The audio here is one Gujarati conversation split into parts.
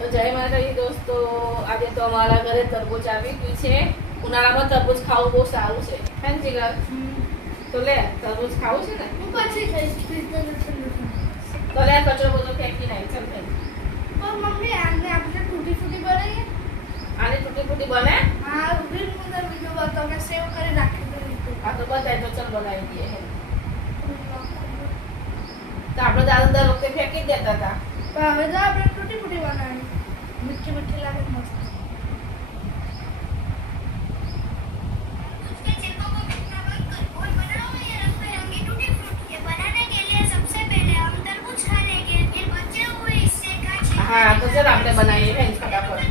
તો જય માતાજી દોસ્તો, આજે તો અમારા ઘરે તરબૂચ આવી ગયું છે. ઉનાળામાં તરબૂચ ખાવું બહુ સારું છે. હે ને જીગર? તો લે તરબૂચ ખાવું છે ને? હું પછી ખાઈશ. તો લે કચરો બધો ફેંકી નાખ. ચાલ ભાઈ. પણ મમ્મી આને આપણે તૂટી ફૂટી બનાવીએ. આને તૂટી ફૂટી બને? હા, રીલ અંદર વિડિયો બતાવને સેવ કરી રાખી દે. આ તો બધાય તો ચાલ બનાવી દઈએ. હે તો આપણે દાદા દર વખતે ફેંકી જ દેતા હતા. પણ હવે તો આપણે તૂટી ફૂટી બનાવી. મીઠી મીઠી લાગે મસ્ત. उसके चिल्कों को कितना बंद कर गोल बनाओ ये रंग-बिरंगी टूटी फ्रूटी ये बनाने के लिए सबसे पहले हम तरबूज खा लेंगे फिर बचे हुए हिस्से का હા તો ચાલ આપણે બનાવીએ. હે ફટાફટ.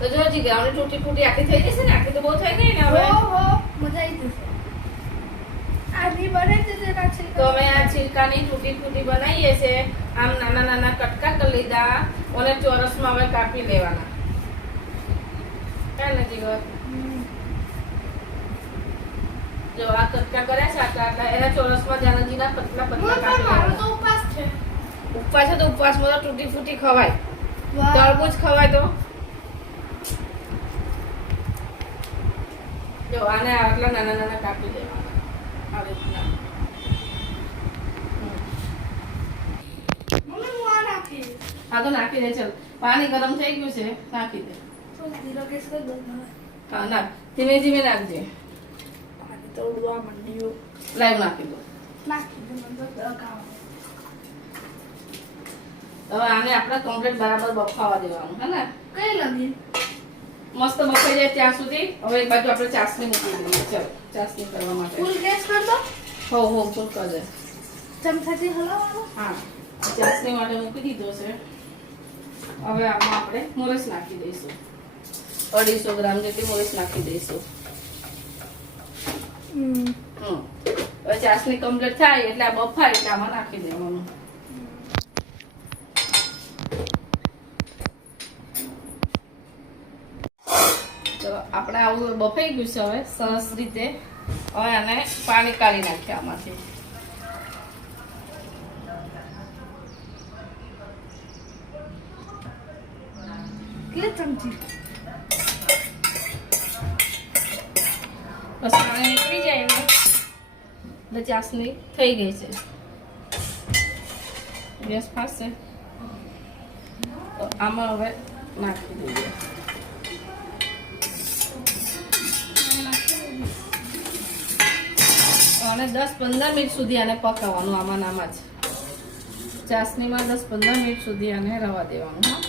તો જો જીગર આપણે તૂટી ફૂટી આખી થઈ જશે ને? આખી તો બહુ થઈ ગઈ ને હવે. ઓહો મજા આવી જશે. આની બને છે તેના છે. તો અમે આ છીલકાની તૂટી ફૂટી બનાવીએ છે. આમ નાના નાના કટકા કરી લીધા અને ચોરસમાં હવે કાપી લેવાના. કાંઈ નથી ગયો. જો આ કટકા કર્યા છે આટલા આટલા એના ચોરસમાં જાનજીના પતલા પતલા કાપી મારો લેવાના. તો ઉપવાસ છે. ઉપવાસ છે તો ઉપવાસમાં તો તૂટી ફૂટી ખવાય. વાહ. તરબૂચ ખવાય તો જો આને આટલા નાના નાના કાપી લેવાના આવી રીતના. મમ્મી હું આ નાખી. હા તો નાખી દે. ચાલ પાણી ગરમ થઈ ગયું છે, નાખી દે. તો ધીરો ગેસ કર દો. હા નાખ, ધીમે ધીમે નાખજે. પાણી તો ઉડવા માંડ્યું. લાઈવ નાખી દો. નાખી દો મને તો દગાવ. હવે આને આપણે કમ્પ્લીટ બરાબર બફાવા દેવાનું હે ને? કઈ લગી? મસ્ત બફાઈ જાય ત્યાં સુધી. હવે એક બાજુ આપણે ચાસણી મૂકી દઈએ. ચાલ ચાસણી કરવા માટે ફૂલ ગેસ કર દો. હો ફૂલ કર દે. ચમચાથી હલાવવાનું. હા ચાસણી માટે મૂકી દીધો છે. હવે આમાં આપણે મોરસ નાખી દઈશું. 250 ગ્રામ જેટલી મોરસ નાખી દઈશું. હવે ચાસણી કમ્પ્લીટ થાય એટલે આ બફાય એટલે આમાં નાખી દેવાનું. તો આપણે આવું બફાઈ ગયું છે હવે સરસ રીતે. હવે આને પાણી કાઢી નાખીએ આમાંથી. કેટલી ચમચી? બસ પાણી નીકળી જાય ને એટલે ચાસણી થઈ ગઈ છે. ગેસ ફાસ્ટ છે તો આમાં હવે નાખી દઈએ. અને 10-15 મિનિટ સુધી આને પકાવવાનું આમાં આમાં જ. ચાસણીમાં 10-15 મિનિટ સુધી આને રવા દેવાનું. હા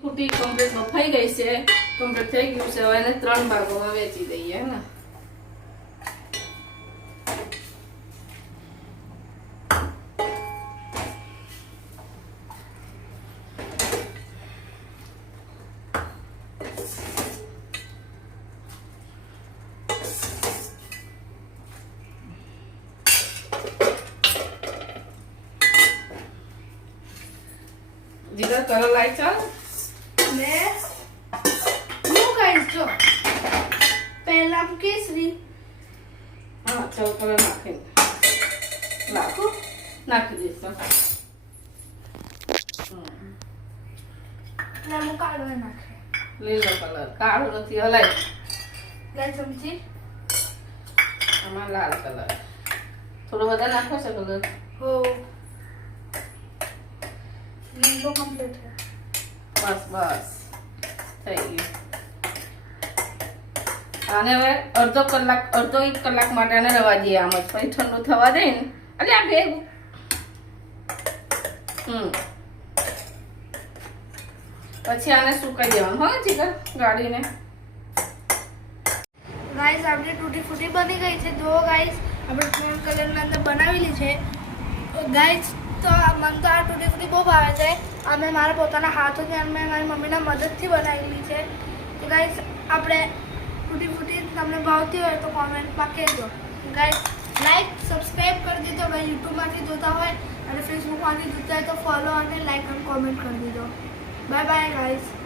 ફૂટી કમ્પ્લીટ બફાઈ ગઈ છે, કમ્પ્લીટ થઈ ગયું છે. હવે એને 3 ભાગોમાં વેચી દઈએ હે ને. જીગર કલર લાઈ ચાલ. ને હું કહીશ જો પહેલા કેસરી હા ચાલ કલર નાખી નાખું નાખી દઈશું. ને હું કાઢો નાખે. લીલો કલર કાળો નથી હલાય. બે ચમચી. આમાં લાલ કલર થોડો વધારે નાખો છે કલર. હો લીલો કમ્પ્લીટ છે. બસ બસ થઈ ગયું. આને હવે અડધો 1 કલાક માટે આને રવા દઈએ આમ જ. પછી ઠંડુ થવા દે ને એટલે આ ભેગું પછી આને સુકાઈ દેવાનું. હા જીગર ગાળીને. ગાઈસ આપણી તૂટી ફૂટી બની ગઈ છે. જો ગાઈસ આપણે 3 કલરના અંદર બનાવેલી છે. ગાઈસ તો મને તો આ તૂટી ફૂટી બહુ ભાવે છે. અમે મારા પોતાના હાથોથી અને મારી મમ્મીના મદદથી બનાવેલી છે. તો ગાઈસ આપણે તૂટી ફૂટી તમને ભાવતી હોય તો કોમેન્ટમાં કહેજો. ગાઈસ લાઈક સબસ્ક્રાઈબ કરી દેજો. ભાઈ યુટ્યુબમાંથી જોતા હોય અને ફેસબુકમાંથી જોતા હોય તો ફોલો અને લાઈક અને કોમેન્ટ કરી દેજો. Bye bye guys.